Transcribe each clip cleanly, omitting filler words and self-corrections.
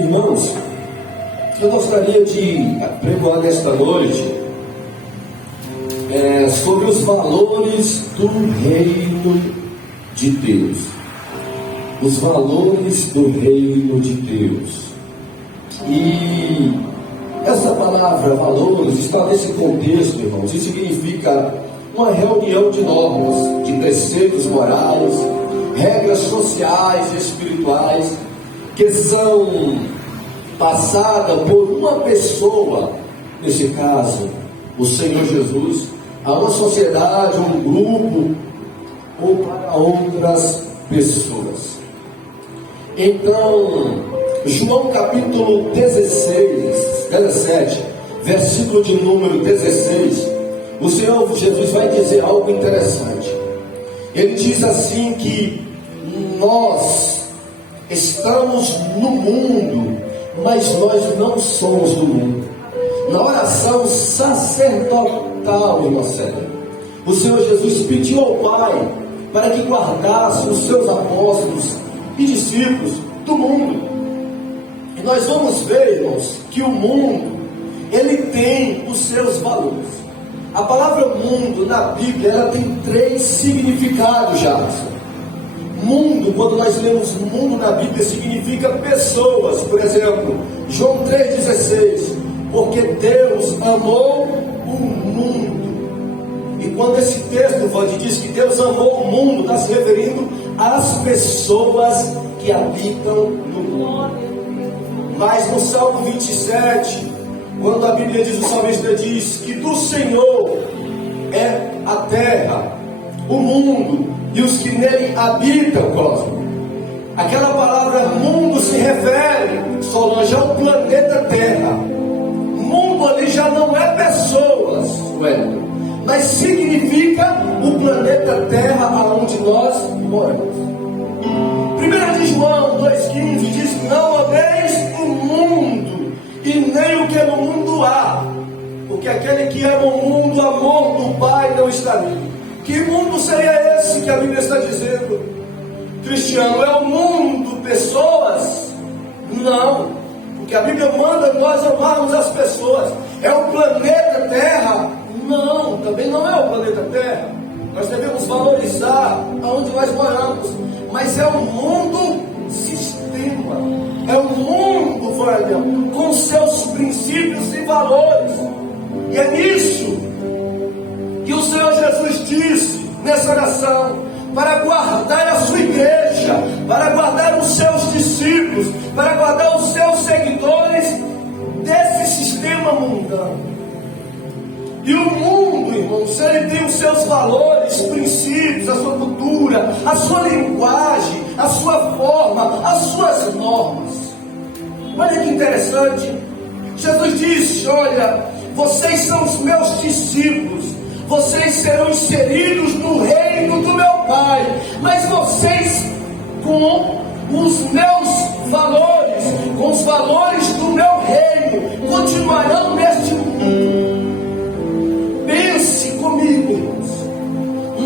Irmãos, eu gostaria de pregoar nesta noite sobre os valores do reino de Deus. Os valores do reino de Deus. E essa palavra valores está nesse contexto, irmãos, e significa uma reunião de normas, de preceitos morais, regras sociais e espirituais que são passadas por uma pessoa, nesse caso, o Senhor Jesus, a uma sociedade, a um grupo ou para outras pessoas. Então, João capítulo 17, versículo de número 16, o Senhor Jesus vai dizer algo interessante. Ele diz assim que nós estamos no mundo, mas nós não somos do mundo. Na oração sacerdotal, irmão Célio, o Senhor Jesus pediu ao Pai para que guardasse os seus apóstolos e discípulos do mundo. E nós vamos ver, irmãos, que o mundo, ele tem os seus valores. A palavra mundo na Bíblia, ela tem 3 significados, Jackson. Mundo, quando nós lemos mundo na Bíblia, significa pessoas. Por exemplo, João 3,16, porque Deus amou o mundo. E quando esse texto diz que Deus amou o mundo, está se referindo às pessoas que habitam no mundo. Mas no Salmo 27, quando a Bíblia diz, o salmista diz que do Senhor é a terra, o mundo e os que nele habitam, Cosmo. Aquela palavra mundo se refere, Solange, ao planeta Terra. Mundo ali já não é pessoas, mas significa o planeta Terra aonde nós moramos. 1 João 2,15 diz: não ameis o mundo e nem o que no mundo há, porque aquele que ama o mundo, o amor do Pai não está nele. Que mundo seria esse que a Bíblia está dizendo? Cristiano, é o mundo pessoas? Não, porque a Bíblia manda nós amarmos as pessoas. É o planeta Terra? Não, também não é o planeta Terra. Nós devemos valorizar aonde nós moramos, mas é o mundo sistema, é o mundo com seus princípios e valores. E é nisso que o Senhor Jesus disse nessa oração, para guardar a sua igreja, para guardar os seus discípulos, para guardar os seus seguidores desse sistema mundano. E o mundo, irmãos, ele tem os seus valores, princípios, a sua cultura, a sua linguagem, a sua forma, as suas normas. Olha que interessante. Jesus disse: olha, vocês são os meus discípulos, vocês serão inseridos no reino do meu Pai, mas vocês, com os meus valores, com os valores do meu reino, continuarão neste mundo. Pense comigo, irmãos.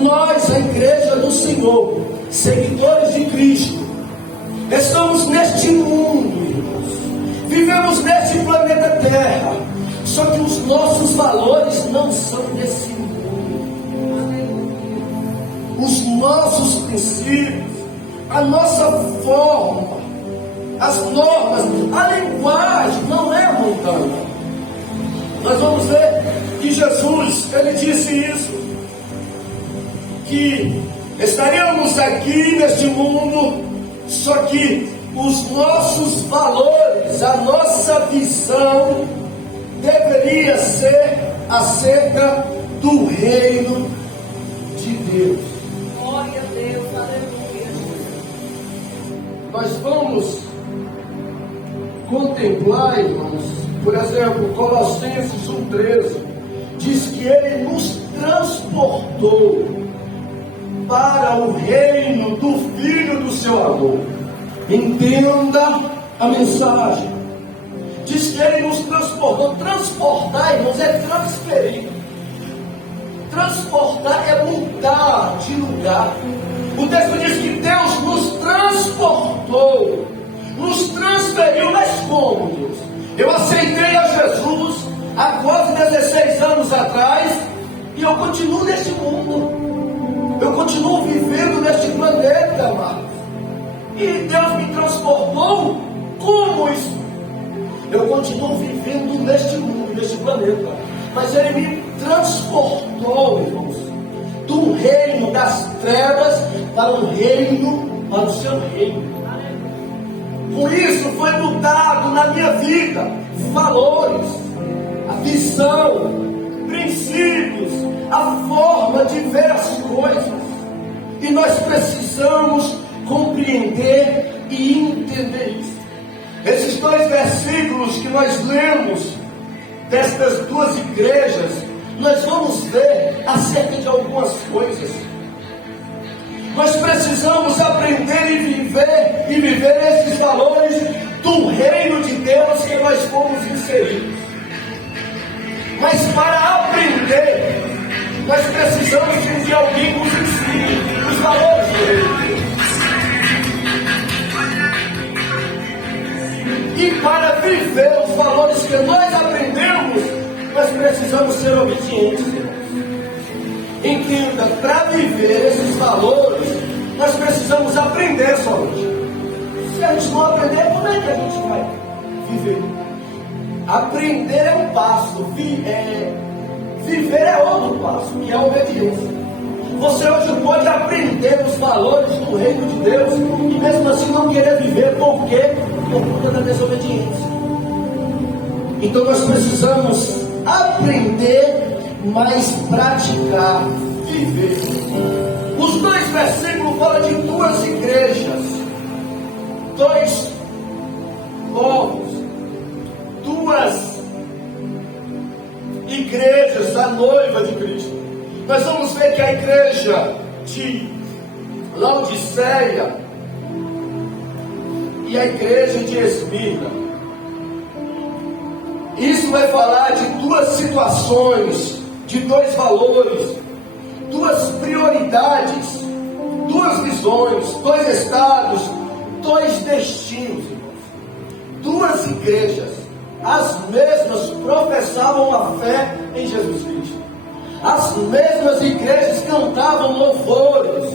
Nós, a igreja do Senhor, seguidores de Cristo, estamos neste mundo, irmãos. Vivemos neste planeta Terra. Só que os nossos valores não são desse mundo. Os nossos princípios, a nossa forma, as normas, a linguagem não é mundana. Nós vamos ver que Jesus, ele disse isso, que estaríamos aqui neste mundo, só que os nossos valores, a nossa visão deveria ser acerca do reino de Deus. Glória a Deus, aleluia. Nós vamos contemplar, irmãos, por exemplo, Colossenses 1,13, diz que ele nos transportou para o reino do Filho do seu amor. Entenda a mensagem. Diz que ele nos transportou. Transportar, irmãos, é transferir. Transportar é mudar de lugar. O texto diz que Deus nos transportou nos transferiu, mas como, Deus? Eu aceitei a Jesus há quase 16 anos atrás e eu continuo neste mundo. Eu continuo vivendo neste planeta, amado. E Deus me transportou. Como isso? Eu continuo vivendo neste mundo, neste planeta. Mas Ele me transportou, irmãos, do reino das trevas para o reino, para o seu reino. Por isso foi mudado na minha vida valores, a visão, princípios, a forma de ver as coisas. E nós precisamos compreender e entender isso. Esses 2 versículos que nós lemos destas 2 igrejas, nós vamos ver acerca de algumas coisas. Nós precisamos aprender e viver esses valores do reino de Deus que nós fomos inseridos. Mas para aprender, nós precisamos que alguém nos ensine os valores do reino de Deus. E para viver os valores que nós aprendemos, nós precisamos ser obedientes, irmãos. Entenda, para viver esses valores, nós precisamos aprender somente. Se a gente não aprender, como é que a gente vai viver? Aprender é um passo, viver é outro passo, que é a obediência. Você hoje pode aprender os valores do reino de Deus e mesmo assim não querer viver. Por quê? Por conta da desobediência. Então nós precisamos aprender, mas praticar, viver. Os 2 versículos falam de 2 igrejas, 2 povos, 2 igrejas, a noiva de Cristo. Nós vamos ver que a igreja de Laodiceia e a igreja de Esmirna, isso vai falar de 2 situações, de 2 valores, 2 prioridades, 2 visões, 2 estados, 2 destinos, irmãos. 2 igrejas, as mesmas professavam a fé em Jesus Cristo. As mesmas igrejas cantavam louvores,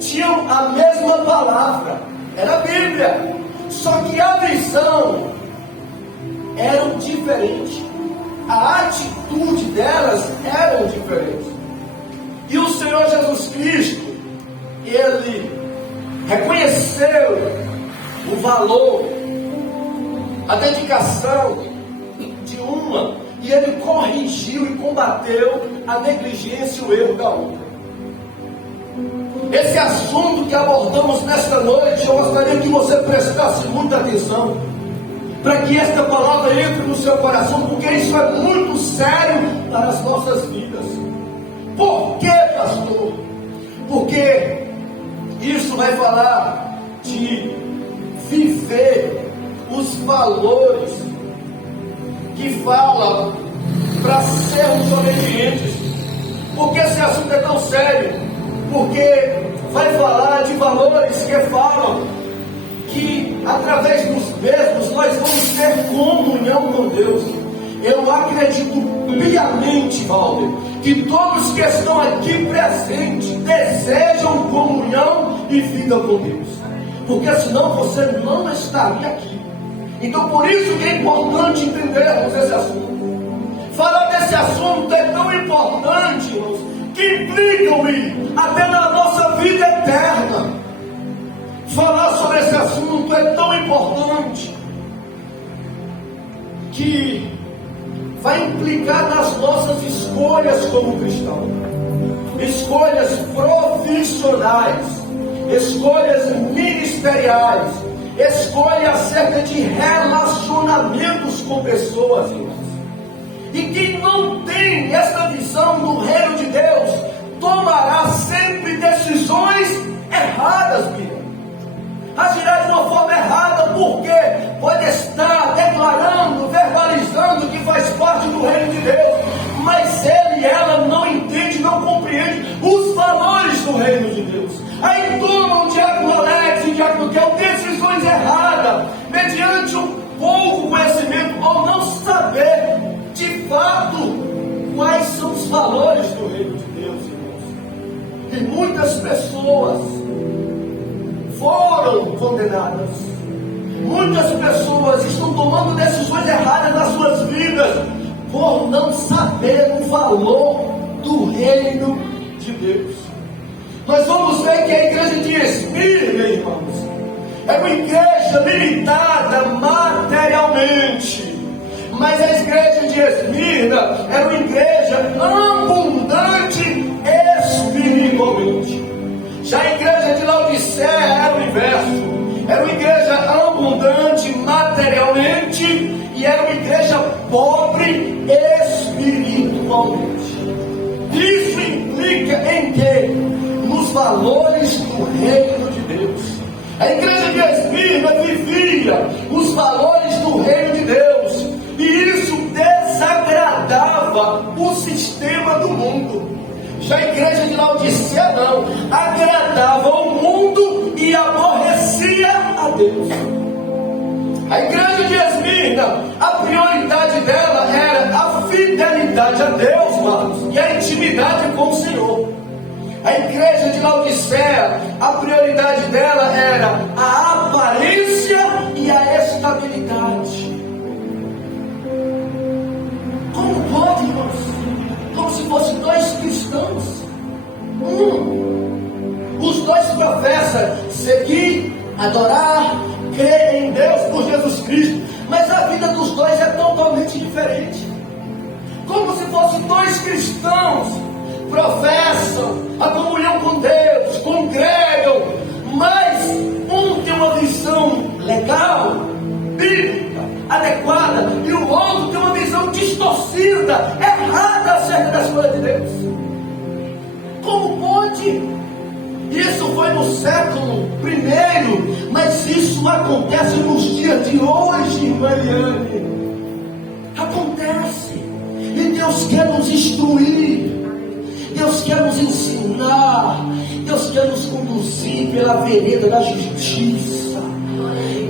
tinham a mesma palavra, era a Bíblia, só que a visão era diferente, a atitude delas era diferente. E o Senhor Jesus Cristo, Ele reconheceu o valor, a dedicação de uma, e Ele corrigiu e combateu a negligência e o erro da outra. Esse assunto que abordamos nesta noite, eu gostaria que você prestasse muita atenção, para que esta palavra entre no seu coração, porque isso é muito sério para as nossas vidas. Por quê, pastor? Porque isso vai falar de viver os valores que fala para sermos obedientes. Por que esse assunto é tão sério? Porque vai falar de valores que falam que através dos mesmos nós vamos ter comunhão com Deus. Eu acredito piamente, Valder, que todos que estão aqui presentes desejam comunhão e vida com Deus, porque senão você não estaria aqui. Então por isso que é importante entendermos esse assunto. Falar desse assunto é tão importante, irmãos, que implica-me até na nossa vida eterna. Falar sobre esse assunto é tão importante que vai implicar nas nossas escolhas como cristão, escolhas profissionais, escolhas ministeriais, escolha acerca de relacionamentos com pessoas, irmãos. E quem não tem esta visão do reino de Deus tomará sempre decisões erradas, Bíblia. Agirá de uma forma errada, porque pode estar declarando, verbalizando que faz parte do reino de Deus, mas ele e ela não entende, não compreende os valores do reino de Deus. Aí tomam o diácono Alex e o diácono Kel decisões erradas, mediante um pouco conhecimento ou não saber de fato quais são os valores do reino de Deus, irmãos. E muitas pessoas foram condenadas. Muitas pessoas estão tomando decisões erradas nas suas vidas por não saber o valor do reino de Deus. Nós vamos ver que a igreja de Esmirna, irmãos, é uma igreja limitada materialmente, mas a igreja de Esmirna era uma igreja abundante espiritualmente. Já a igreja de Laodiceia era o inverso. Era uma igreja abundante materialmente e era uma igreja pobre espiritualmente. Isso implica em quê? Nos valores do reino de Deus. A igreja de Esmirna vivia os valores do reino de Deus e isso desagradava o sistema do mundo. Já a igreja de Laodiceia não, agradava o mundo e aborrecia a Deus. A igreja de Esmirna, a prioridade dela era a fidelidade a Deus, irmãos, e a intimidade com o Senhor. A igreja de Laodiceia, a prioridade dela era a aparência e a estabilidade. Como pode, irmãos? Como se fossem dois cristãos. Os dois professam seguir, adorar, crer em Deus por Jesus Cristo, mas a vida dos dois é totalmente diferente. Como se fossem dois cristãos, professam a comunhão com Deus, congregam, mas um tem uma visão legal, bíblica, adequada, e o outro tem uma visão distorcida, errada acerca das coisas de Deus. Como pode? Isso foi no século I, mas isso acontece nos dias de hoje, Mariane. Acontece. E Deus quer nos instruir, Deus quer nos ensinar, Deus quer nos conduzir pela vereda da justiça,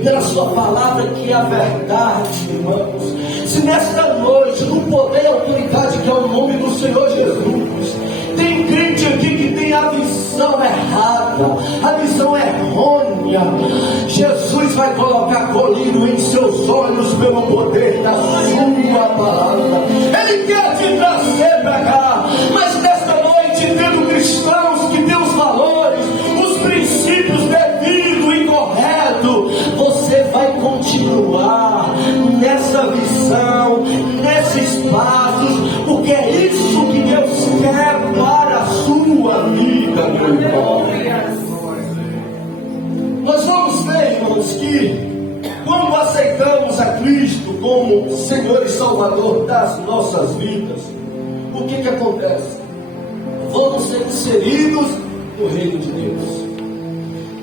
pela sua palavra que é a verdade, irmãos. Se nesta noite, no poder e autoridade que é o nome do Senhor Jesus, tem crente aqui que tem a visão errada, a visão errônea, Jesus vai colocar colírio em seus olhos pelo poder da sua palavra. Ele quer te trazer para cá, mas nesta noite, tendo cristãos que têm os valores, os princípios devido e correto, você vai continuar nessa visão, nesses passos, porque é isso que Deus quer para a sua vida, meu irmão. Nós vamos ver, irmãos, que quando aceitamos a Cristo como Senhor e Salvador das nossas vidas, o que acontece? Vamos ser inseridos no reino de Deus.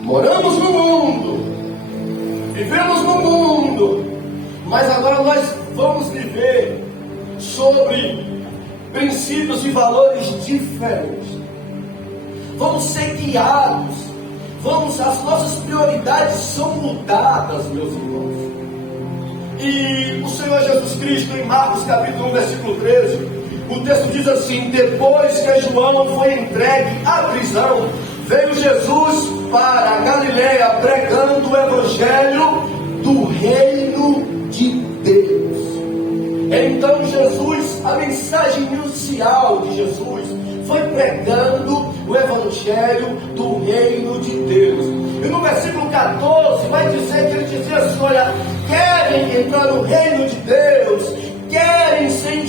Moramos no mundo, vivemos no mundo, mas agora nós vamos viver sobre princípios e valores diferentes. Vamos ser guiados, as nossas prioridades são mudadas, meus irmãos. E o Senhor Jesus Cristo, em Marcos capítulo 1, versículo 13, o texto diz assim: depois que João foi entregue à prisão, veio Jesus para a Galileia pregando o evangelho do reino de Deus. Então Jesus, a mensagem inicial de Jesus foi pregando o evangelho do reino de Deus. E no versículo 14 vai dizer que ele dizia assim: olha, querem entrar no reino de Deus, querem ser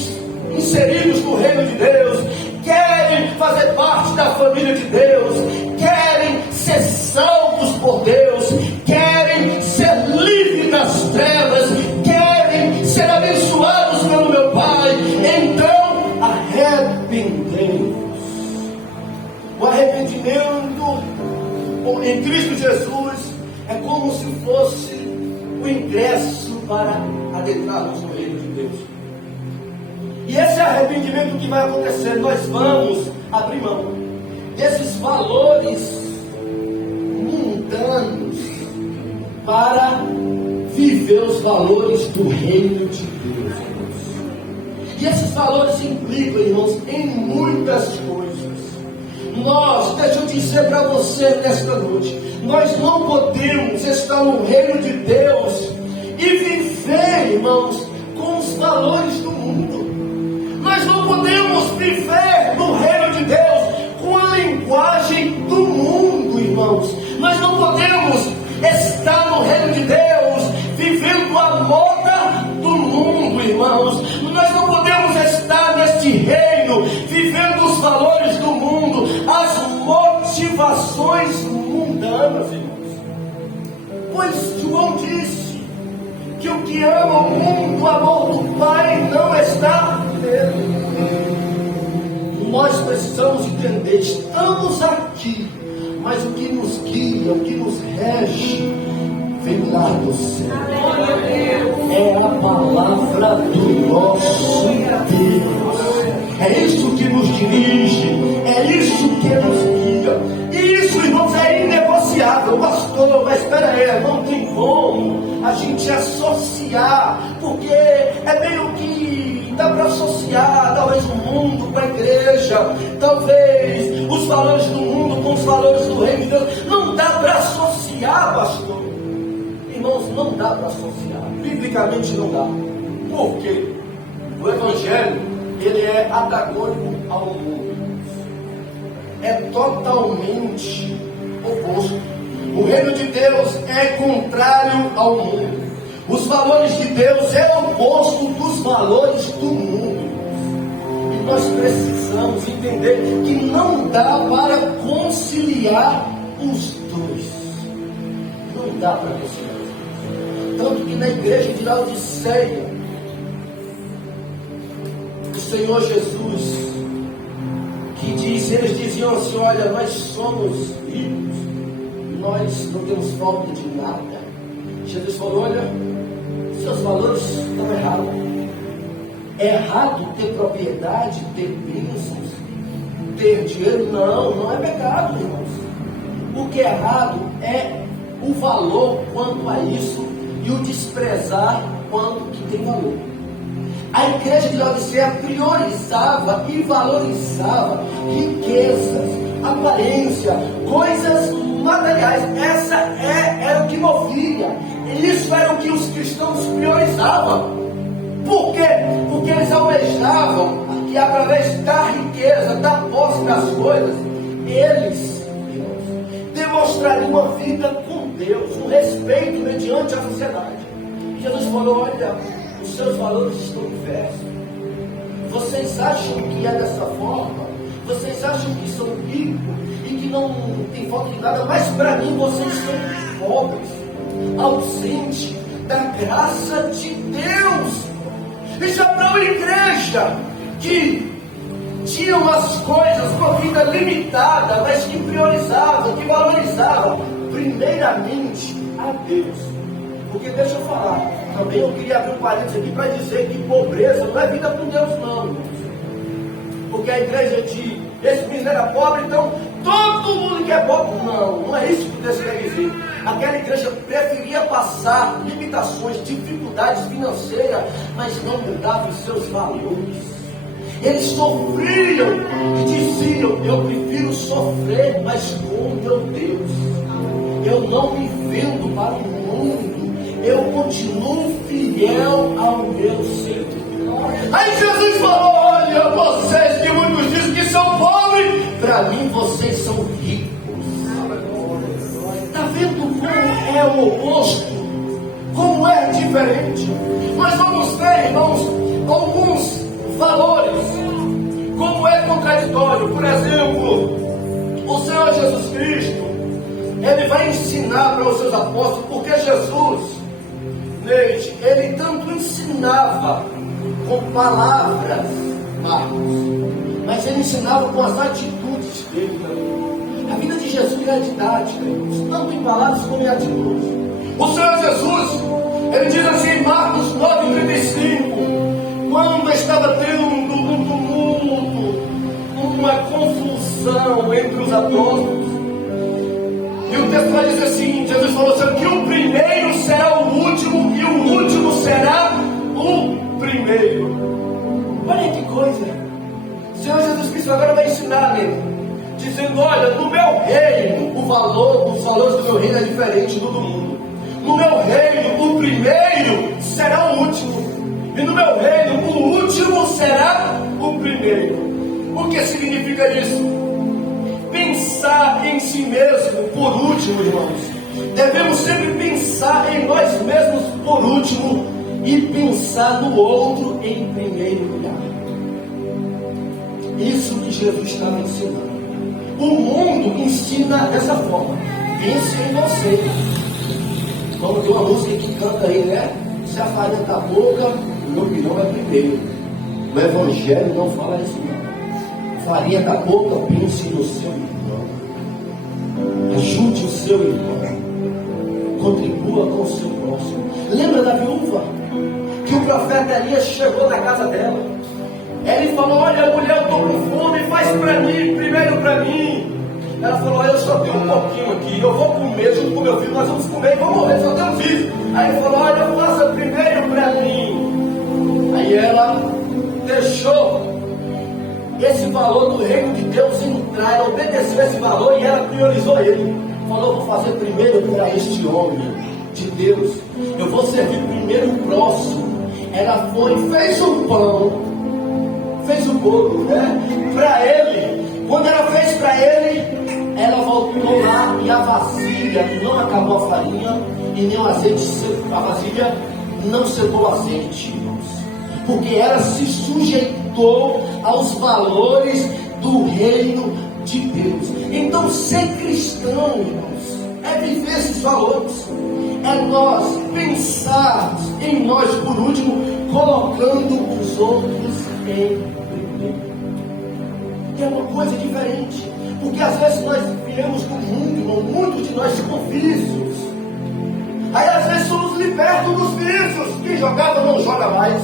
inseridos no reino de Deus, querem fazer parte da família de Deus, querem ser salvos por Deus, querem ser livres das trevas, querem ser abençoados pelo meu Pai, então arrependei-vos. O arrependimento em Cristo Jesus é como se fosse o ingresso para adentrarmos no reino de Deus. E esse arrependimento que vai acontecer, nós vamos abrir mão desses valores mundanos para viver viver os valores do reino de Deus, irmãos. E esses valores implicam, irmãos, em muitas coisas. Deixa eu dizer para você nesta noite, nós não podemos estar no reino de Deus e viver, irmãos, com os valores do mundo. Nós não podemos viver no reino de Deus com a linguagem do mundo, irmãos. Nós não podemos estar no reino de Deus vivendo a moda do mundo, irmãos. Nós não podemos estar neste reino vivendo os valores do mundo, as motivações mundanas, irmãos. Pois João disse que o que ama o mundo, o amor do Pai não está nele. Nós precisamos entender, estamos aqui, mas o que nos guia, o que nos rege, vem lá do céu. É a palavra do nosso Deus. É isso que nos dirige, é isso que nos guia. E isso, irmãos, é inegociável. Pastor, mas espera aí, não tem como a gente associar, porque é meio que dá para associar, talvez o mundo com a igreja, talvez os valores do mundo com os valores do reino de Deus. Não dá para associar, pastor. Irmãos, não dá para associar. Biblicamente não dá. Por quê? O Evangelho, ele é antagônico ao mundo. É totalmente oposto. O reino de Deus é contrário ao mundo. Os valores de Deus é oposto dos valores do mundo. E nós precisamos entender que não dá para conciliar os dois. Não dá para conciliar. Tanto que na igreja de Laodiceia, o Senhor Jesus, que disse, eles diziam assim: olha, nós somos ricos, nós não temos falta de nada. Jesus falou: olha, seus valores estão errados. É errado ter propriedade, ter bênçãos, ter dinheiro? Não é pecado, irmãos. O que é errado é o valor quanto a isso e o desprezar quanto que tem valor. A igreja de Laodiceia priorizava e valorizava riquezas, aparência, coisas materiais. Era o que movia. Isso era o que os cristãos priorizavam. Por quê? Porque eles almejavam que através da riqueza, da posse das coisas, eles, irmãos, demonstrariam uma vida com Deus, um respeito mediante a sociedade. E Jesus falou: olha, os seus valores estão inversos. Vocês acham que é dessa forma? Vocês acham que são ricos e que não tem falta de nada? Mas para mim vocês são pobres, ausentes da graça de Deus. Isso é para uma igreja que tinham as coisas, uma vida limitada, mas que priorizava, que valorizava primeiramente a Deus. Porque deixa eu falar, também eu queria abrir um parênteses aqui para dizer que pobreza não é vida com Deus, não. Porque a igreja de esse menino era pobre, então todo mundo que é pobre. Não é isso que Deus quer dizer. Aquela igreja preferia passar limitações, dificuldades financeiras, mas não mudavam os seus valores. Eles sofriam e diziam: eu prefiro sofrer, mas com meu Deus. Eu não me vendo para o mundo, eu continuo fiel ao meu Senhor. Aí Jesus falou: olha, vocês que muitos dizem que são pobres, para mim vocês são ricos. Está vendo como é o oposto? Como é diferente? Nós vamos ter, irmãos, alguns valores, como é contraditório. Por exemplo, o Senhor Jesus Cristo, ele vai ensinar para os seus apóstolos, porque Jesus, ele tanto ensinava com palavras, Marcos, mas ele ensinava com as atitudes dele também. A vida de Jesus era didática, tanto em palavras como em atitudes. O Senhor Jesus, ele diz assim em Marcos 9:35, quando estava tendo um tumulto, uma confusão entre os apóstolos, e o texto vai dizer assim: Jesus falou assim, que o primeiro será o último e o primeiro. Olha que coisa. O Senhor Jesus Cristo agora vai ensinar, né? Dizendo, olha, no meu reino, os valores do meu reino é diferente do mundo. No meu reino, o primeiro será o último. E no meu reino, o último será o primeiro. O que significa isso? Pensar em si mesmo por último, irmãos. Devemos sempre pensar em nós mesmos por último e pensar no outro em primeiro lugar. Isso que Jesus estava ensinando. O mundo ensina dessa forma. Pense em você. Como tem uma música que canta aí, né? Se a farinha está pouca, o meu pirão é primeiro. O Evangelho não fala isso não. Farinha está pouca, pense no seu irmão. Ajude o seu irmão. Contribua com o seu próximo. Lembra da viúva? Que o profeta Elias chegou na casa dela. Ele falou, olha mulher, eu estou com fome, faz para mim, primeiro para mim. Ela falou, olha, eu só tenho um pouquinho aqui, eu vou comer junto com meu filho, nós vamos comer e vamos morrer, só tenho um filho. Aí ele falou, olha, faça primeiro para mim. Aí ela deixou esse valor do reino de Deus entrar, ela obedeceu esse valor e ela priorizou ele. Falou, vou fazer primeiro para este homem de Deus, eu vou servir primeiro o próximo. Ela foi, fez um pão, fez o bolo, né? Para ele. Quando ela fez para ele, ela voltou lá e a vasilha não acabou a farinha e nem o azeite, a vasilha não secou o azeite, irmãos. Porque ela se sujeitou aos valores do reino de Deus. Então, ser cristão, irmãos, é viver esses valores. É nós pensarmos em nós por último, colocando os outros em primeiro. Que é uma coisa diferente. Porque às vezes nós viemos do mundo, muitos de nós com vícios. Aí às vezes somos libertos dos vícios. Quem jogava não joga mais.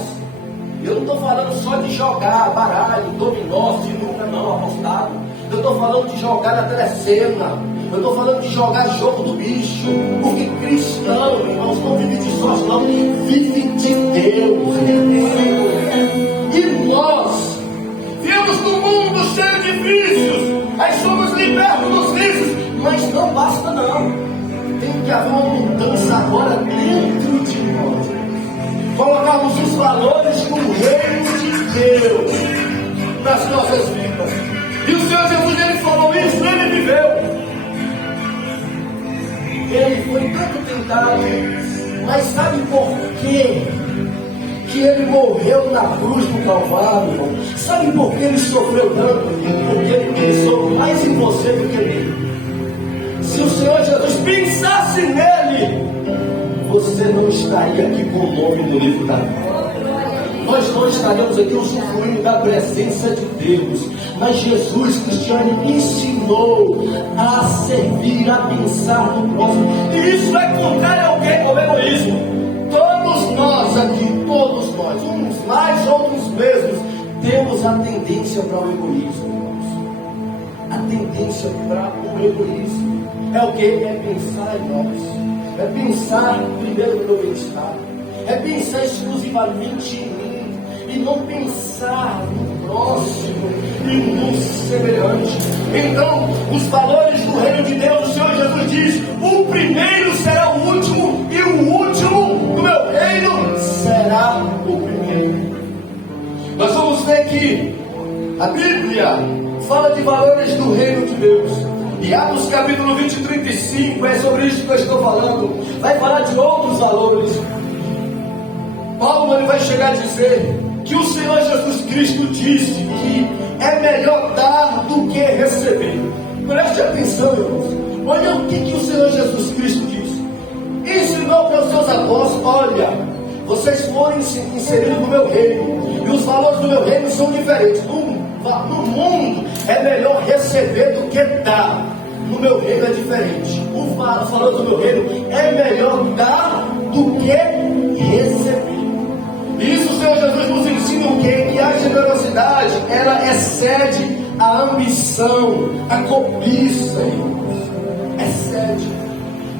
Eu não estou falando só de jogar baralho, dominó, sinuca, não, apostado. Eu estou falando de jogar na telecena. Eu estou falando de jogar jogo do bicho. Porque cristão, irmãos, não vive de sorte, não. Vive de Deus. E nós vivemos num mundo cheio de vícios. Aí somos libertos dos vícios. Mas não basta, não. Tem que haver uma mudança agora dentro de nós. Colocarmos os valores do reino de Deus nas nossas vidas. E o Senhor Jesus, ele falou isso, ele viveu. Ele foi tanto tentado, mas sabe por quê que ele morreu na cruz do Calvário, irmão? Sabe por que ele sofreu tanto? Porque ele pensou mais em você do que nele. Se o Senhor Jesus pensasse nele, você não estaria aqui com o nome no livro da vida. Nós não estaríamos aqui usufruindo da presença de Deus. Mas Jesus, Cristiane, ensinou a servir, a pensar no próximo. E isso é contrário ao quê? Ao egoísmo. Todos nós aqui, todos nós, uns mais, outros mesmos, temos a tendência para o egoísmo, irmãos. A tendência para o egoísmo. É o quê? É pensar em nós. É pensar primeiro no meu bem-estar. É pensar exclusivamente em mim. E não pensar no próximo e no semelhante. Então, os valores do reino de Deus, o Senhor Jesus diz: o primeiro será o último, e o último do meu reino será o primeiro. Nós vamos ver que a Bíblia fala de valores do reino de Deus. E Atos capítulo 20 e 35 é sobre isso que eu estou falando. Vai falar de outros valores. Paulo, ele vai chegar a dizer que o Senhor Jesus Cristo disse que é melhor dar do que receber. Preste atenção, irmãos. Olha o que o Senhor Jesus Cristo disse. Ensinou para os seus apóstolos: olha, vocês foram inseridos no meu reino, e os valores do meu reino são diferentes. No mundo é melhor receber do que dar. No meu reino é diferente. Os valores do meu reino é melhor dar do que receber. Isso o Senhor Jesus nos ensina o quê? Que a generosidade, ela excede a ambição, a cobiça, irmãos. Excede.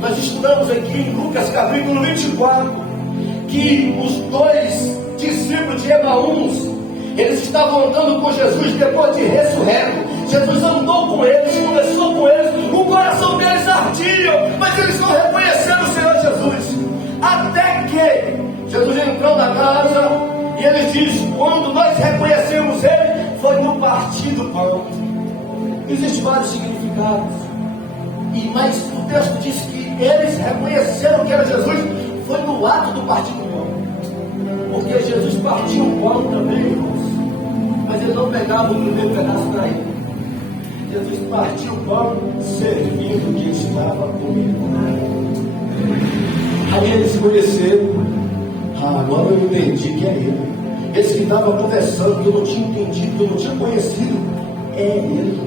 Nós estudamos aqui em Lucas capítulo 24 que os dois discípulos de Emaús, eles estavam andando com Jesus depois de ressurreto. Jesus andou com eles, conversou com eles, o coração deles ardia, mas eles não reconheceram o Senhor Jesus. Até que Jesus entrou na casa e ele diz: quando nós reconhecemos Ele, foi no partir do pão. Existem vários significados, mas o texto diz que eles reconheceram que era Jesus, foi no ato do partir do pão. Porque Jesus partiu o pão também, irmãos, mas ele não pegava o primeiro pedaço para ele. Jesus partiu o pão servindo o que estava comendo. Aí eles se conheceram. Agora eu entendi que é ele. Esse que estava conversando, que eu não tinha entendido, que eu não tinha conhecido, é ele.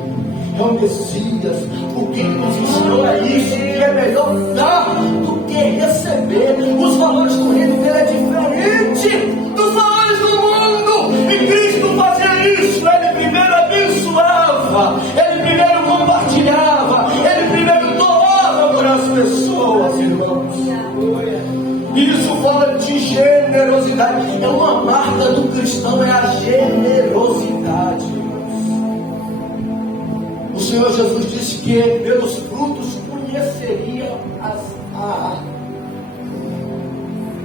É o Messias. Porque ele nos ensinou a isso, que é melhor dar do que receber. Os valores do reino dele é diferente dos valores do mundo. E Cristo fazia isso. Ele primeiro abençoava, ele primeiro compartilhava, ele primeiro doava para as pessoas, irmãos. Isso fala de generosidade. É uma marca do cristão, é a generosidade. O Senhor Jesus disse que pelos frutos conheceriam a árvore.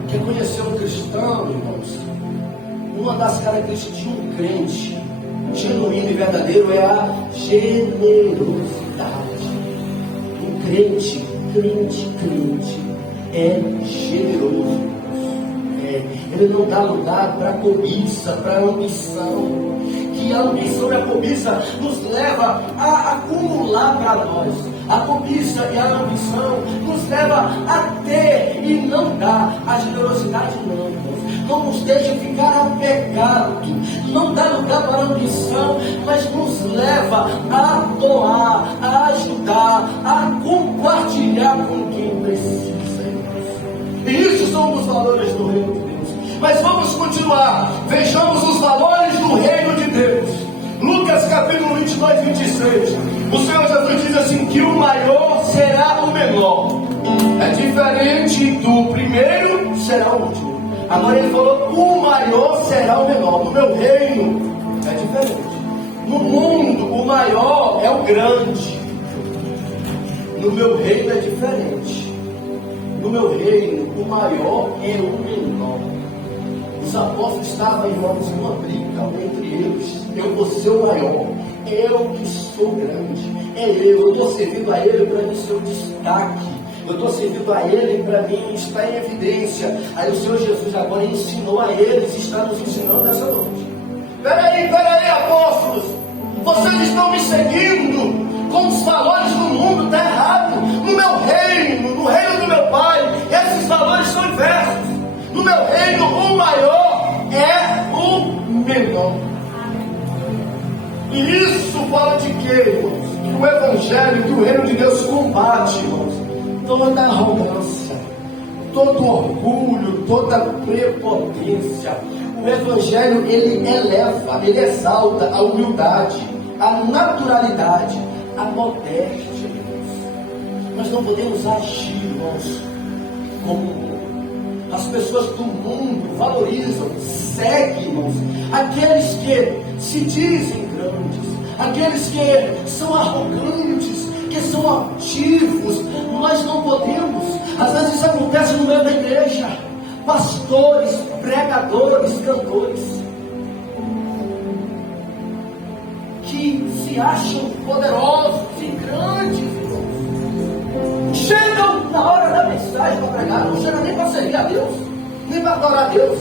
Quer conhecer um cristão, irmãos? Uma das características de um crente genuíno e verdadeiro é a generosidade. Um crente é generoso. Ele não dá lugar para cobiça, para ambição. Que a ambição e a cobiça nos leva a acumular para nós. A cobiça e a ambição nos leva a ter e não dar. A generosidade não, irmãos. Não nos deixa ficar apegados. Não dá lugar para a ambição, mas nos leva a doar, a ajudar, a compartilhar com quem precisa. E isso são os valores do reino de Deus. Mas vamos continuar. Vejamos os valores do reino de Deus. Lucas capítulo 22, 26. O Senhor Jesus diz assim: que o maior será o menor. É diferente do primeiro, será o último. Agora ele falou: o maior será o menor. No meu reino é diferente. No mundo, o maior é o grande. No meu reino é diferente. No meu reino, o maior é o menor. Os apóstolos estavam, irmãos, numa briga entre eles. Eu vou ser o maior. Eu que sou grande. É eu estou servindo a ele para mim ser o destaque. Eu estou servindo a ele para mim estar em evidência. Aí o Senhor Jesus agora ensinou a eles e está nos ensinando nessa noite. Peraí, apóstolos. Vocês estão me seguindo com os valores do mundo, está errado. No meu reino, no reino do meu Pai, esses valores são inversos. No meu reino, o maior é o menor. E isso fala de quê, irmãos? Que o Evangelho, que o reino de Deus combate, irmãos, toda arrogância, todo orgulho, toda prepotência. O Evangelho, ele eleva, ele exalta a humildade, a naturalidade, a modéstia, irmãos. Nós não podemos agir, irmãos, como as pessoas do mundo valorizam, seguem, irmãos, aqueles que se dizem grandes, aqueles que são arrogantes, que são altivos. Nós não podemos. Às vezes isso acontece no meio da igreja. Pastores, pregadores, cantores, que se acham poderosos e grandes, irmãos. Chegam na hora da mensagem para pregar, não chegam nem para servir a Deus, nem para adorar a Deus.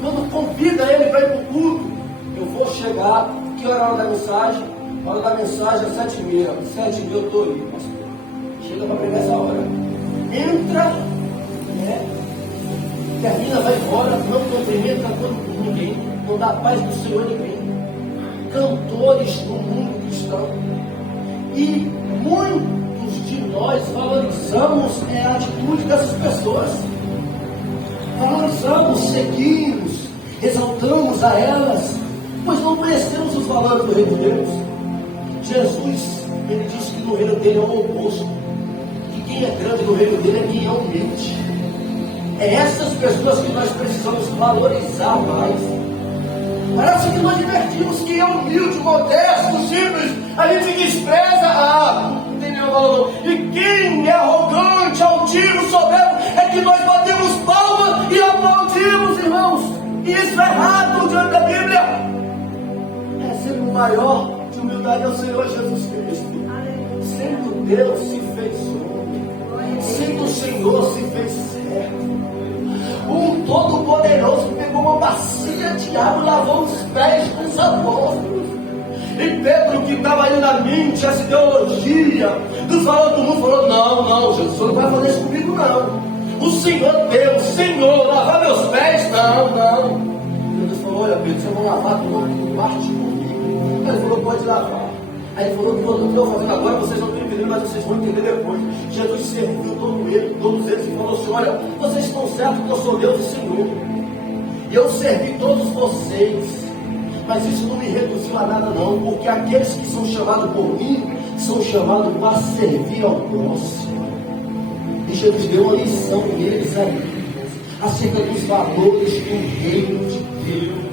Quando convida ele para ir para o culto, eu vou chegar. Que hora é a hora da mensagem? A hora da mensagem é 7h30. 7h30 eu estou aí, pastor. Chega para pregar essa hora. Entra, termina, vai embora, não cumprimenta ninguém, não dá paz do Senhor a ninguém. Cantores do mundo cristão. E muitos de nós valorizamos a atitude dessas pessoas. Valorizamos, seguimos, exaltamos a elas, mas não conhecemos os valores do reino de Deus. Jesus, ele disse que no reino dele é o oposto. Que quem é grande no reino dele é quem é humilde. É essas pessoas que nós precisamos valorizar mais. Parece que nós divertimos quem é humilde, modesto, simples. A gente despreza, não tem nenhum valor. E quem é arrogante, altivo, soberbo, é que nós batemos palmas e aplaudimos, irmãos. E isso é errado diante da Bíblia. É ser o maior de humildade ao Senhor Jesus Cristo. Sendo Deus se fez homem, sendo o Senhor se fez servo. O Todo-Poderoso pegou uma bacia de água e lavou os pés dos apóstolos. E Pedro, que estava aí na mente, essa ideologia dos valores do mundo, falou: não, Jesus não vai fazer isso comigo, não. O Senhor Deus, Senhor, lavar meus pés? Não. Jesus falou: olha, Pedro, vocês vão lavar tudo, parte comigo. Aí ele falou: pode lavar. Aí ele falou: eu estou fazendo agora, vocês não estão entendendo, mas vocês vão entender depois. Jesus serviu todos eles e falou assim: olha, vocês estão certos que eu sou Deus e Senhor. E eu servi todos vocês. Mas isso não me reduziu a nada não, porque aqueles que são chamados por mim, são chamados para servir ao próximo. E Jesus deu uma lição neles ali, acerca dos valores do reino de Deus.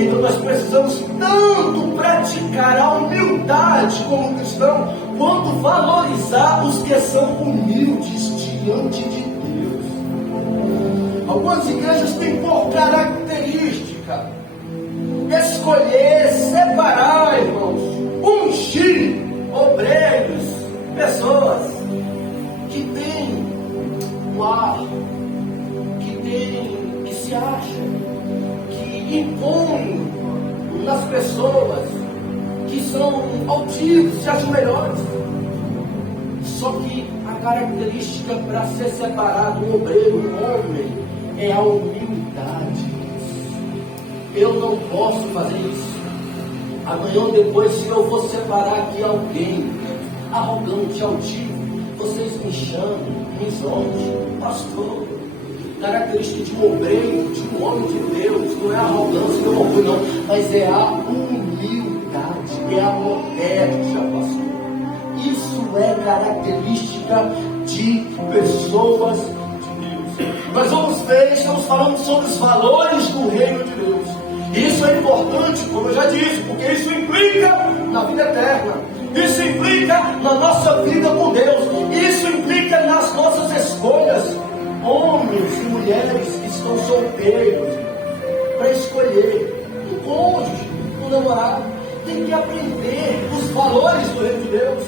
Então nós precisamos tanto praticar a humildade como cristão, quanto valorizar os que são humildes diante de Deus. Algumas igrejas têm por característica escolher, separar, irmãos, ungir obreiros, pessoas que têm um ar, que se acham, que impõem nas pessoas, que são altivos, se acham melhores. Só que a característica para ser separado um obreiro, um homem, é a humildade. Eu não posso fazer isso. Amanhã ou depois, se eu vou separar aqui alguém arrogante, altivo, vocês me chamam, me zoam, pastor. Característica de um obreiro, de um homem de Deus, não é a arrogância, não é orgulho, não, mas é a humildade, é a modéstia, pastor. Isso é característica de pessoas de Deus. Nós vamos ver, estamos falando sobre os valores do reino de Deus. Isso é importante, como eu já disse, porque isso implica na vida eterna. Isso implica na nossa vida com Deus. Isso implica nas nossas escolhas. Homens e mulheres que estão solteiros, para escolher um cônjuge, um namorado, tem que aprender os valores do reino de Deus.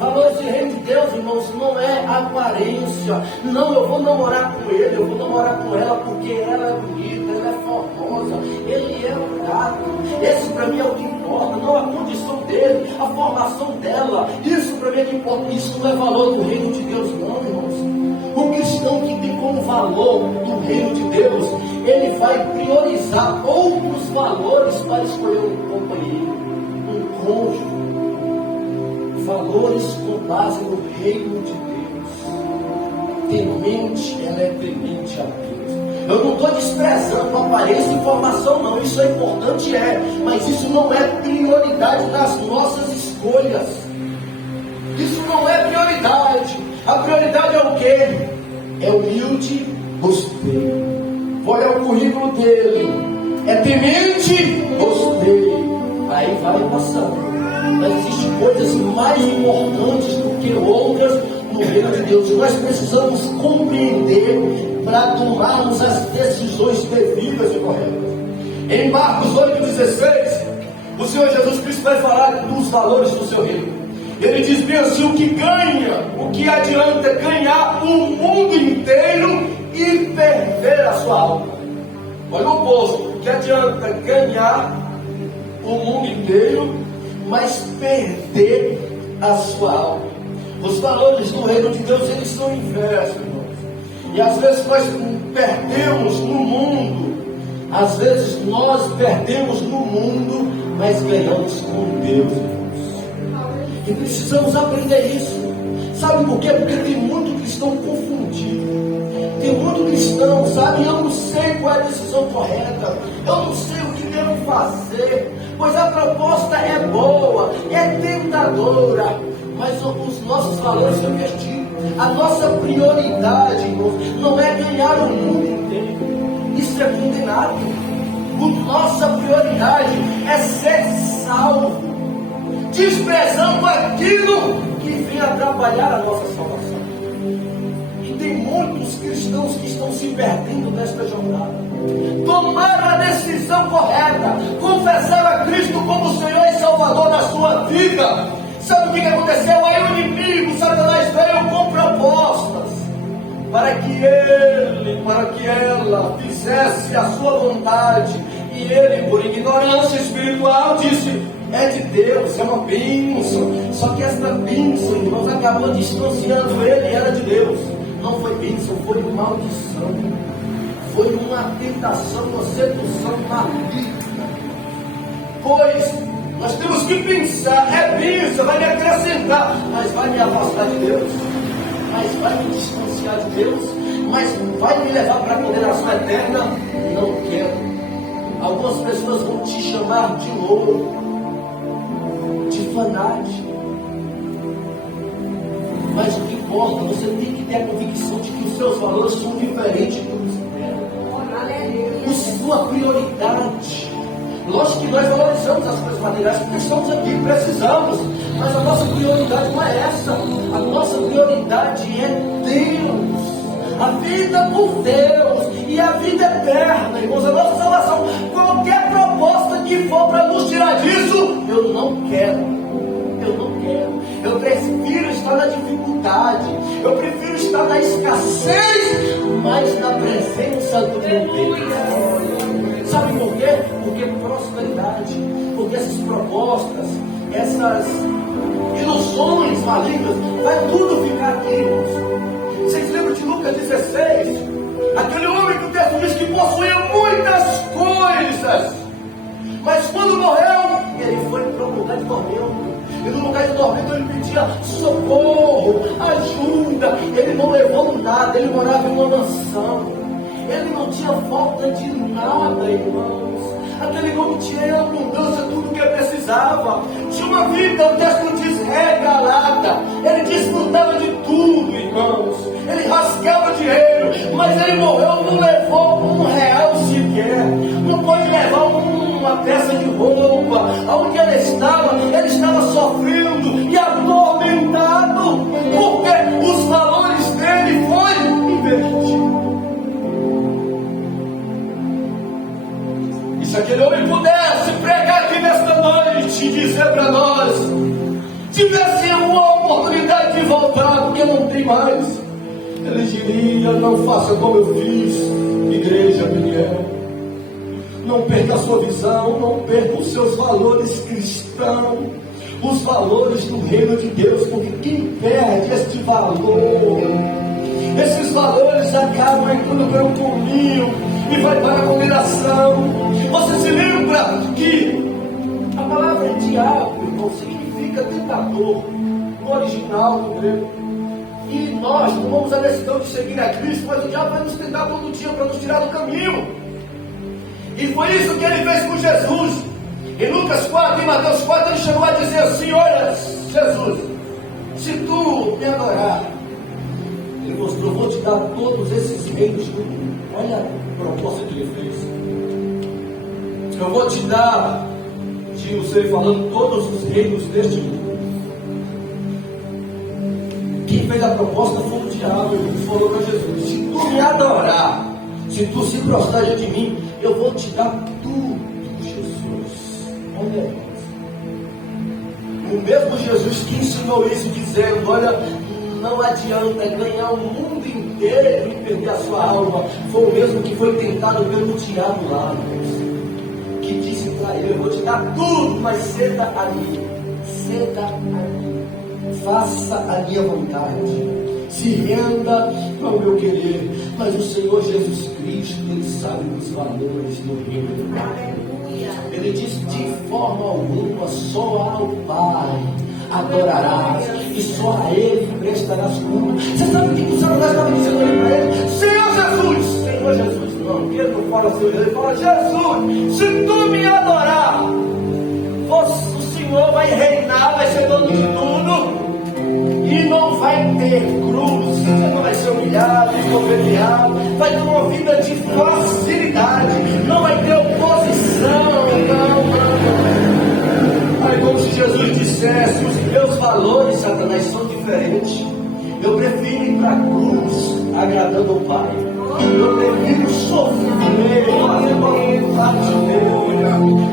Valores do reino de Deus, irmãos, não é aparência. Não, eu vou namorar com ele, eu vou namorar com ela porque ela é bonita, ela é formosa, ele é um gato. Esse para mim é o que importa, não a condição dele, a formação dela. Isso para mim é o que importa. Isso não é valor do reino de Deus, não, irmãos. O cristão que tem como valor do reino de Deus, ele vai priorizar outros valores para escolher um companheiro, um cônjuge. Valores com base no reino de Deus. Temente, ela é temente a Deus. Eu não estou desprezando aparência e formação, não. Isso é importante, mas isso não é prioridade nas nossas escolhas. Isso não é prioridade. A prioridade é o quê? É humilde, gostei. Olha o currículo dele. É temente, gostei. Aí vai passando. Mas existem coisas mais importantes do que outras no reino de Deus. Nós precisamos compreender para tomarmos as decisões devidas e corretas. Em Marcos 8,16, o Senhor Jesus Cristo vai falar dos valores do seu reino. Ele diz bem assim: o que ganha, o que adianta é ganhar o mundo inteiro e perder a sua alma. Olha o oposto: o que adianta ganhar o mundo inteiro, mas perder a sua alma. Os valores do reino de Deus, eles são inversos, irmãos. E às vezes nós perdemos no mundo. Às vezes nós perdemos no mundo, mas ganhamos com Deus, irmãos. E precisamos aprender isso. Sabe por quê? Porque tem muito cristão confundido. Tem muito cristão, sabe? Eu não sei qual é a decisão correta. Eu não sei o que devo fazer. Pois a proposta é boa, é tentadora. Mas os nossos valores são invertidos. A nossa prioridade, irmãos, não é ganhar o mundo inteiro. Isso é condenado. Nossa prioridade é ser salvo, desprezando aquilo que vem atrapalhar a nossa salvação. E tem muitos cristãos que estão se perdendo nesta jornada. Tomaram a decisão correta, confessaram a Cristo como Senhor e Salvador da sua vida. Sabe o que aconteceu? Aí o inimigo, Satanás, veio com propostas para que ela fizesse a sua vontade. E ele, por ignorância espiritual, disse: é de Deus, é uma bênção. Só que essa bênção, irmãos, acabou distanciando ele e era de Deus. Não foi bênção, foi maldição. Foi uma tentação, uma sedução maligna. Pois nós temos que pensar: é bênção, vai me acrescentar, mas vai me afastar de Deus, mas vai me distanciar de Deus, mas vai me levar para a condenação eterna. Não quero. Algumas pessoas vão te chamar de louco, de fanático, mas o que importa, você tem que ter a convicção de que os seus valores são diferentes do que sua prioridade. Lógico que nós valorizamos as coisas materiais porque estamos aqui, precisamos, mas a nossa prioridade não é essa. A nossa prioridade é Deus, a vida por Deus e a vida eterna, irmãos, a nossa salvação. Qualquer proposta que for para nos tirar disso, eu não quero. Eu prefiro estar na dificuldade, eu prefiro estar na escassez, mas na presença do meu Deus. Sabe por quê? Porque prosperidade, porque essas propostas, essas ilusões malignas, vai tudo ficar aqui, irmãos. Vocês lembram de Lucas 16? Aquele homem que o texto diz que possuía muitas coisas, mas quando morreu, ele foi para um lugar de tormento. E no lugar de tormento ele pedia socorro, ajuda. Ele não levou nada, ele morava em uma mansão. Ele não tinha falta de nada, irmãos. Aquele homem tinha abundância, tudo que ele precisava. Tinha uma vida, o texto diz, regalada. Ele desfrutava de tudo, irmãos. Ele rasgava dinheiro, mas ele morreu, não levou R$1 sequer. Não pode levar uma peça de roupa. Onde ele estava sofrendo e atormentado, porque os valores dele foram invertidos. Se aquele homem pudesse pregar aqui nesta noite e dizer para nós, tivesse uma oportunidade de voltar, porque não tem mais, ele diria: não faça como eu fiz, igreja Miguel. Não perca a sua visão, não perca os seus valores cristãos, os valores do reino de Deus, porque quem perde este valor, esses valores acabam entrando pelo caminho e vai para a condenação. Você se lembra que a palavra diabo, irmão, significa tentador no original do grego. E nós tomamos a decisão de seguir a Cristo, mas o diabo vai nos tentar todo dia para nos tirar do caminho. E foi isso que ele fez com Jesus. Em Lucas 4 e Mateus 4 ele chegou a dizer assim: olha, Jesus, se tu me adorar, ele mostrou: vou te dar todos esses reinos do mundo. Olha a proposta que ele fez. Eu vou te dar, diz ele falando, todos os reinos deste mundo. Quem fez a proposta foi o diabo. Ele falou para Jesus: se tu me adorar, se tu se prostrar de mim, eu vou te dar tudo, Jesus. Olha isso. O mesmo Jesus que ensinou isso, dizendo: olha, não adianta ganhar o mundo inteiro e perder a sua alma. Foi o mesmo que foi tentado pelo diabo lá, que disse para ele: eu vou te dar tudo, mas ceda a mim, faça a minha vontade, se renda ao meu querer. Mas o Senhor Jesus Cristo, ele sabe os valores do reino de Deus. Ele disse: de forma alguma, só ao Pai adorarás, e só a Ele prestarás culto. Você sabe o que o Satanás estava dizendo ali para ele? Senhor Jesus, não, ele não fala Senhor Jesus, ele fala: Jesus, se tu me adorar, o Senhor vai reinar, vai ser dono de tudo, e não vai ter cruz, você não vai ser humilhado, envergonhado, vai ter uma vida de facilidade, não vai ter oposição, não. Aí como se Jesus dissesse, os meus valores, Satanás, são diferentes. Eu prefiro ir para a cruz, agradando ao Pai. Eu prefiro sofrer, fazer uma vontade de Deus.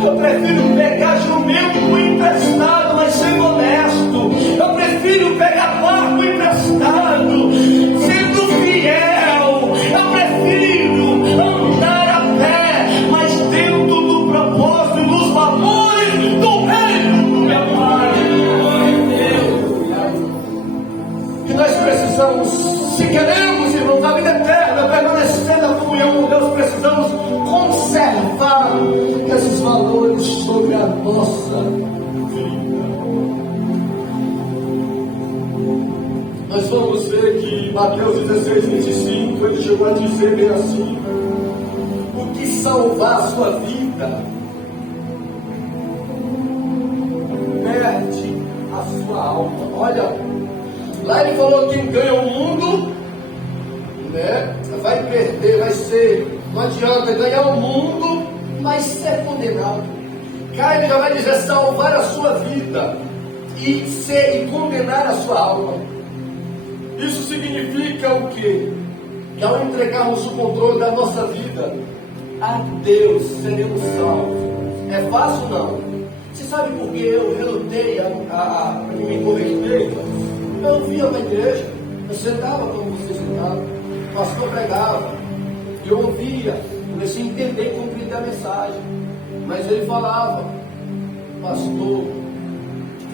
Eu prefiro pegar jumento emprestado, mas sendo honesto. Eu prefiro pegar barco emprestado, sendo fiel. Eu prefiro andar a pé, mas dentro do propósito e dos valores do reino do meu Pai. Que nós precisamos, se queremos, irmãos, a vida eterna, permanecendo na comunhão com Deus, precisamos conservar esses valores sobre a nossa vida. Nós vamos ver que Mateus 16, 25, ele chegou a dizer bem assim: o que salvar a sua vida perde a sua alma. Olha, lá ele falou: quem ganha o mundo, né, vai perder, vai ser, não adianta ganhar o mundo, mas ser condenado. Cá ele já vai dizer salvar a sua vida e condenar a sua alma. Isso significa o quê? Que ao entregarmos o controle da nossa vida a Deus, seremos salvos. É fácil? Não. Você sabe por que eu relutei a me converter? Eu via na igreja, eu sentava como você sentava, o pastor pregava, eu ouvia, comecei a entender e compreender a mensagem. Mas ele falava, pastor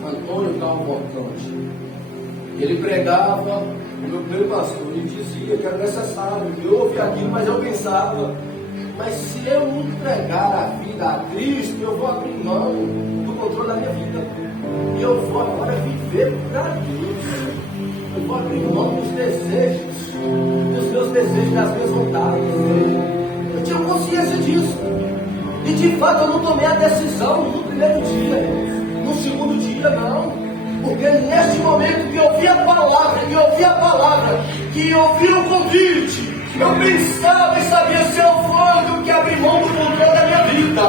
Antônio Cavalcante, ele pregava, o meu primeiro pastor, ele dizia que era necessário, eu ouvia aquilo, mas eu pensava, mas se eu não entregar a vida a Cristo, eu vou abrir mão do controle da minha vida, e eu vou agora viver para Deus, eu vou abrir mão dos desejos, dos meus desejos, das minhas vontades. Eu tinha consciência disso, e de fato eu não tomei a decisão no primeiro dia, no segundo dia não. Porque neste momento que eu ouvi a palavra, que eu ouvi o convite, eu pensava e sabia se eu for do que abrir mão do controle da minha vida.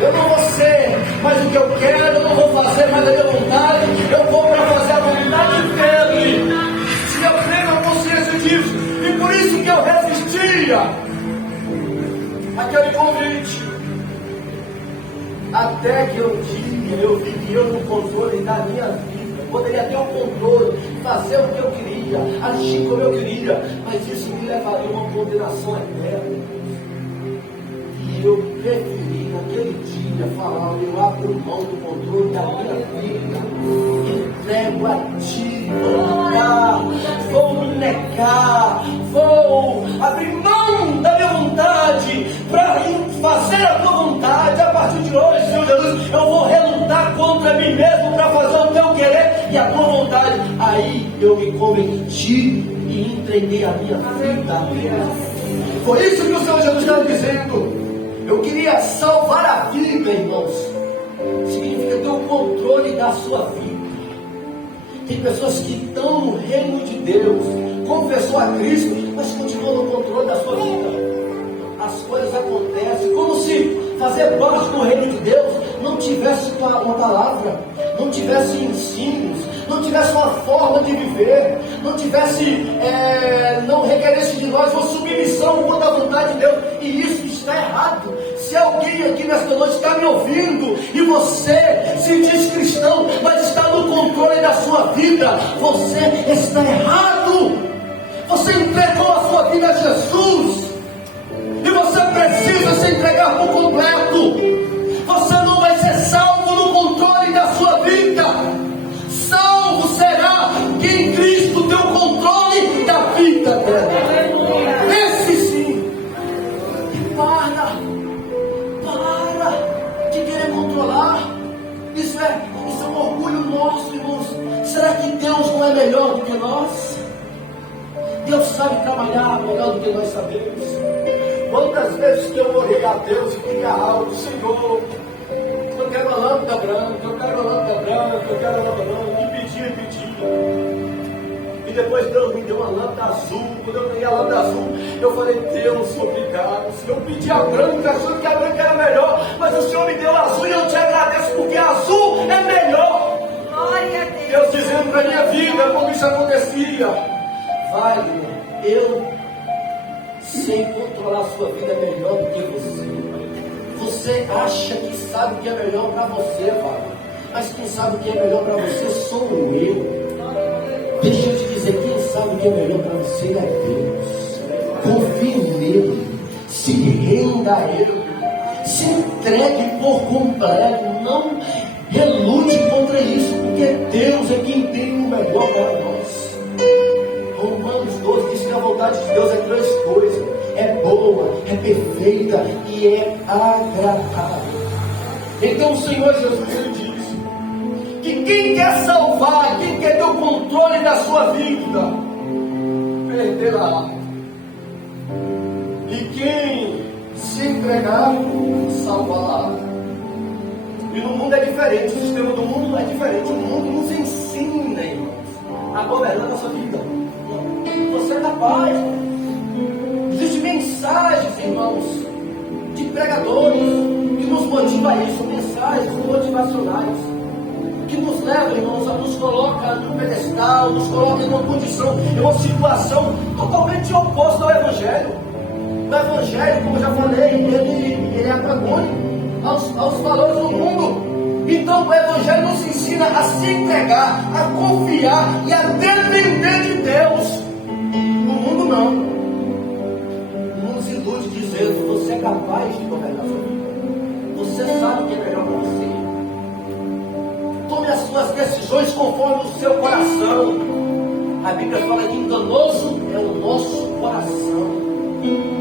Eu não vou ser, mas o que eu quero, eu não vou fazer mais a minha vontade, eu vou para fazer a vontade dele. Se eu tenho a consciência disso, e por isso que eu resistia àquele convite. Até que um dia eu vi que eu no controle da minha vida poderia ter o controle, fazer o que eu queria, agir como eu queria, mas isso me levaria a uma condenação eterna. E eu preferi naquele dia falar: eu abro mão do controle da minha vida, entrego a ti, vou me negar, vou abrir mão da minha vontade para fazer a tua vontade. A partir de hoje, Senhor Jesus, eu vou relutar contra mim mesmo para fazer o teu querer e a tua vontade. Aí eu me converti e entreguei a minha vida a Deus. Foi isso que o Senhor Jesus estava dizendo. Eu queria salvar a vida, irmãos. Significa ter o controle da sua vida. Tem pessoas que estão no reino de Deus, confessou a Cristo, mas continuam no controle da sua vida. As coisas acontecem como se fazer parte do reino de Deus não tivesse uma palavra, não tivesse ensinos, não tivesse uma forma de viver, não requeresse de nós uma submissão quanto à vontade de Deus. E isso está errado. Se alguém aqui nesta noite está me ouvindo e você se diz cristão, mas está no controle da sua vida, você está errado. Você entregou a sua vida a Jesus e você precisa se entregar por completo. Você não vai ser salvo no controle da sua vida. Salvo será quem em Cristo tem o controle da vida dela. Esse sim. E para de querer controlar. Isso é um orgulho nosso, irmãos. Será que Deus não é melhor do que nós? Deus sabe trabalhar melhor do que nós sabemos. Quantas vezes que eu orei a Deus e fiquei alto: Senhor, eu quero uma lâmpada branca, eu quero uma lâmpada branca, eu quero uma lâmpada branca, e pedia. E depois Deus me deu uma lâmpada azul. Quando eu ganhei a lâmpada azul, eu falei, Deus, obrigado. O Senhor pedi a branca, achando que a branca era melhor, mas o Senhor me deu a azul e eu te agradeço, porque a azul é melhor. Glória a Deus. Deus dizendo para a minha vida como isso acontecia. Vai, eu sei controlar a sua vida melhor do que você. Você acha que sabe o que é melhor para você, Wagner. Mas quem sabe o que é melhor para você sou eu. Deixa eu te dizer, quem sabe o que é melhor para você é Deus. Confie nele, se renda a ele, se entregue por completo, não relute contra isso, porque Deus é quem tem o melhor para nós. Romanos 12 diz que a vontade de Deus é três coisas: é boa, é perfeita e é agradável. Então o Senhor Jesus ele diz que quem quer salvar, quem quer ter o controle da sua vida, perderá. E quem se entregar, salvará. E no mundo é diferente, o sistema do mundo é diferente. O mundo nos ensina, irmãos, a governar a nossa vida. Você é capaz. Existem mensagens, irmãos, de pregadores que nos motivam a isso, mensagens motivacionais, que nos levam, irmãos, a nos colocar num pedestal, nos coloca em uma condição, em uma situação totalmente oposta ao Evangelho. O Evangelho, como eu já falei, ele é antagônico aos valores do mundo. Então o Evangelho nos ensina a se entregar, a confiar e a depender de Deus. No mundo não. Nos ilude dizendo que você é capaz de governar a sua vida. Você sabe o que é melhor para você. Tome as suas decisões conforme o seu coração. A Bíblia fala que enganoso é o nosso coração.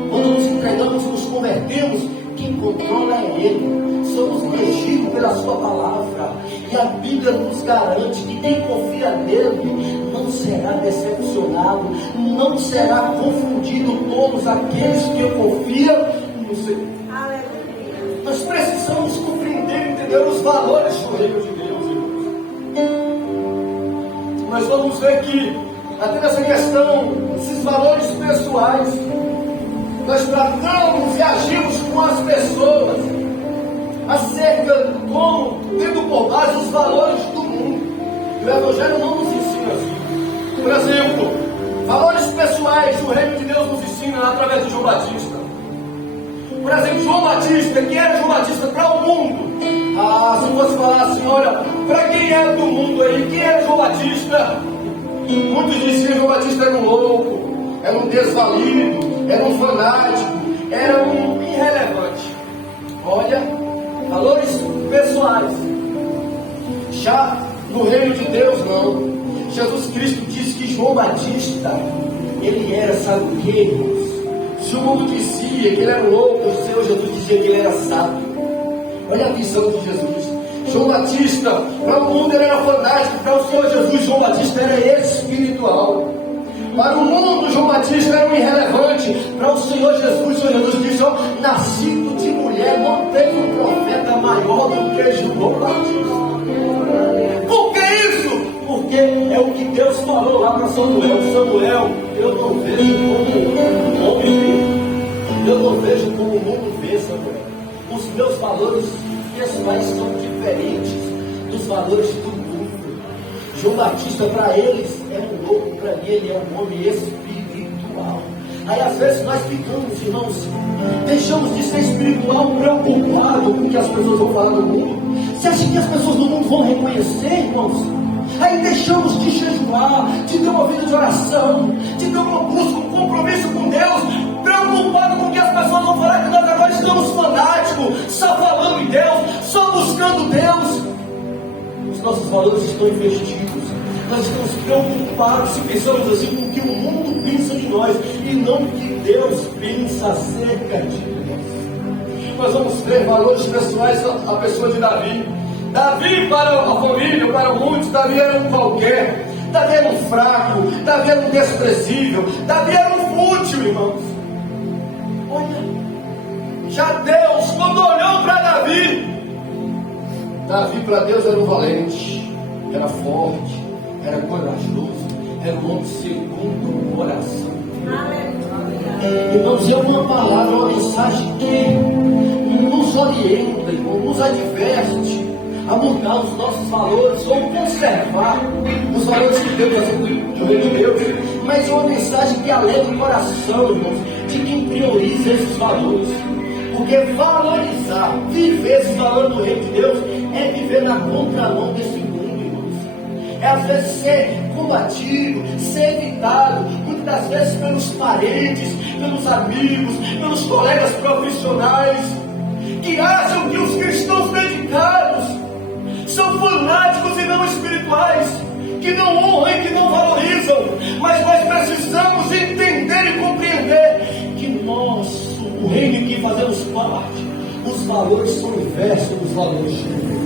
Quando nos entregamos, nos convertemos, quem controla é Ele. Somos regidos pela Sua palavra. E a Bíblia nos garante que quem confia nele não será decepcionado, não será confundido. Todos aqueles que confiam no Senhor. Aleluia. Nós precisamos compreender e entender os valores do reino de Deus, irmãos. Nós vamos ver que, até nessa questão, esses valores pessoais, nós tratamos e agimos com as pessoas acerca de como, tendo por base os valores do mundo. E o Evangelho não nos ensina assim. Por exemplo, valores pessoais, o reino de Deus nos ensina através de João Batista. Por exemplo, João Batista, quem era João Batista para o mundo? Se você falar assim, olha, para quem é do mundo aí, quem era João Batista? Muitos diziam que João Batista era um louco, era um desvalido, era um fanático, era um irrelevante. Olha, valores pessoais. Já no reino de Deus não. Jesus Cristo diz que João Batista, ele era, sabe o que, irmãos? Se o mundo dizia que ele era louco, o Senhor Jesus dizia que ele era sábio. Olha a visão de Jesus. João Batista, para o mundo ele era fanático, para o Senhor Jesus, João Batista era espiritual. Para o mundo, João Batista era um irrelevante. Para o Senhor Jesus disse, ó, nascido de mulher, não teve um profeta maior do que João Batista. Por que isso? Porque é o que Deus falou lá para Samuel. Samuel, eu não vejo como o homem vê. Eu não vejo como o mundo vê, Samuel. Os meus valores pessoais são diferentes dos valores do mundo. João Batista, para eles, é um louco, para mim, ele é um homem espiritual. Aí, às vezes, nós ficamos, irmãos, deixamos de ser espiritual preocupado com o que as pessoas vão falar no mundo. Você acha que as pessoas do mundo vão reconhecer, irmãos? Aí deixamos de jejuar, de ter uma vida de oração, de ter uma busca, um compromisso com Deus, preocupado com o que as pessoas vão falar, que nós agora estamos fanáticos, só falando em Deus, só buscando Deus. Os nossos valores estão investidos. Nós estamos preocupados, se pensamos assim, com o que o mundo pensa de nós e não o que Deus pensa acerca de nós. Nós vamos ver valores pessoais a pessoa de Davi. Davi, para a família, para muitos, Davi era um qualquer, Davi era um fraco, Davi era um desprezível, Davi era um fútil, irmãos. Olha, já Deus, quando olhou para Davi para Deus era um valente, era forte, era corajoso, é nome segundo o coração. Aleluia. Irmãos, é uma palavra, uma mensagem que nos orienta, irmão, nos adverte a mudar os nossos valores ou conservar os valores que Deus faz do reino de Deus. Mas é uma mensagem que alegra o coração, irmãos, de quem prioriza esses valores. Porque valorizar, viver esse valor do reino de Deus é viver na contramão desse mundo, irmãos. É às vezes ser combatido, ser evitado, muitas das vezes pelos parentes, pelos amigos, pelos colegas profissionais, que acham que os cristãos dedicados são fanáticos e não espirituais, que não honram e que não valorizam. Mas nós precisamos entender e compreender que nós, o reino em que fazemos parte, os valores são inversos dos valores de Deus.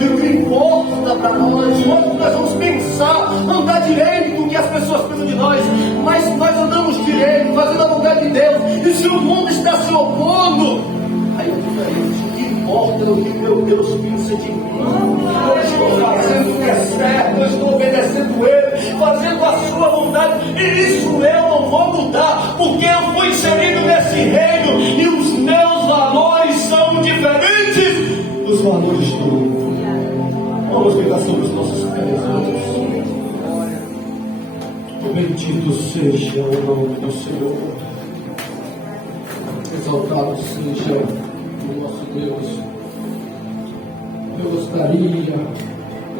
E o que importa para nós, hoje nós vamos pensar, andar direito, que as pessoas pensam de nós, mas nós andamos direito, fazendo a vontade de Deus. E se o mundo está se opondo, aí eu digo a eles, o que importa é o que meu Deus pensa de mim. Eu estou fazendo o que é certo, eu estou obedecendo Ele, fazendo a sua vontade, e isso eu não vou mudar, porque eu fui inserido nesse reino, e os meus valores são diferentes dos valores do mundo. Vamos ficar sobre os nossos pés, Deus. Bendito seja o nome do Senhor. Exaltado seja o nosso Deus. Eu gostaria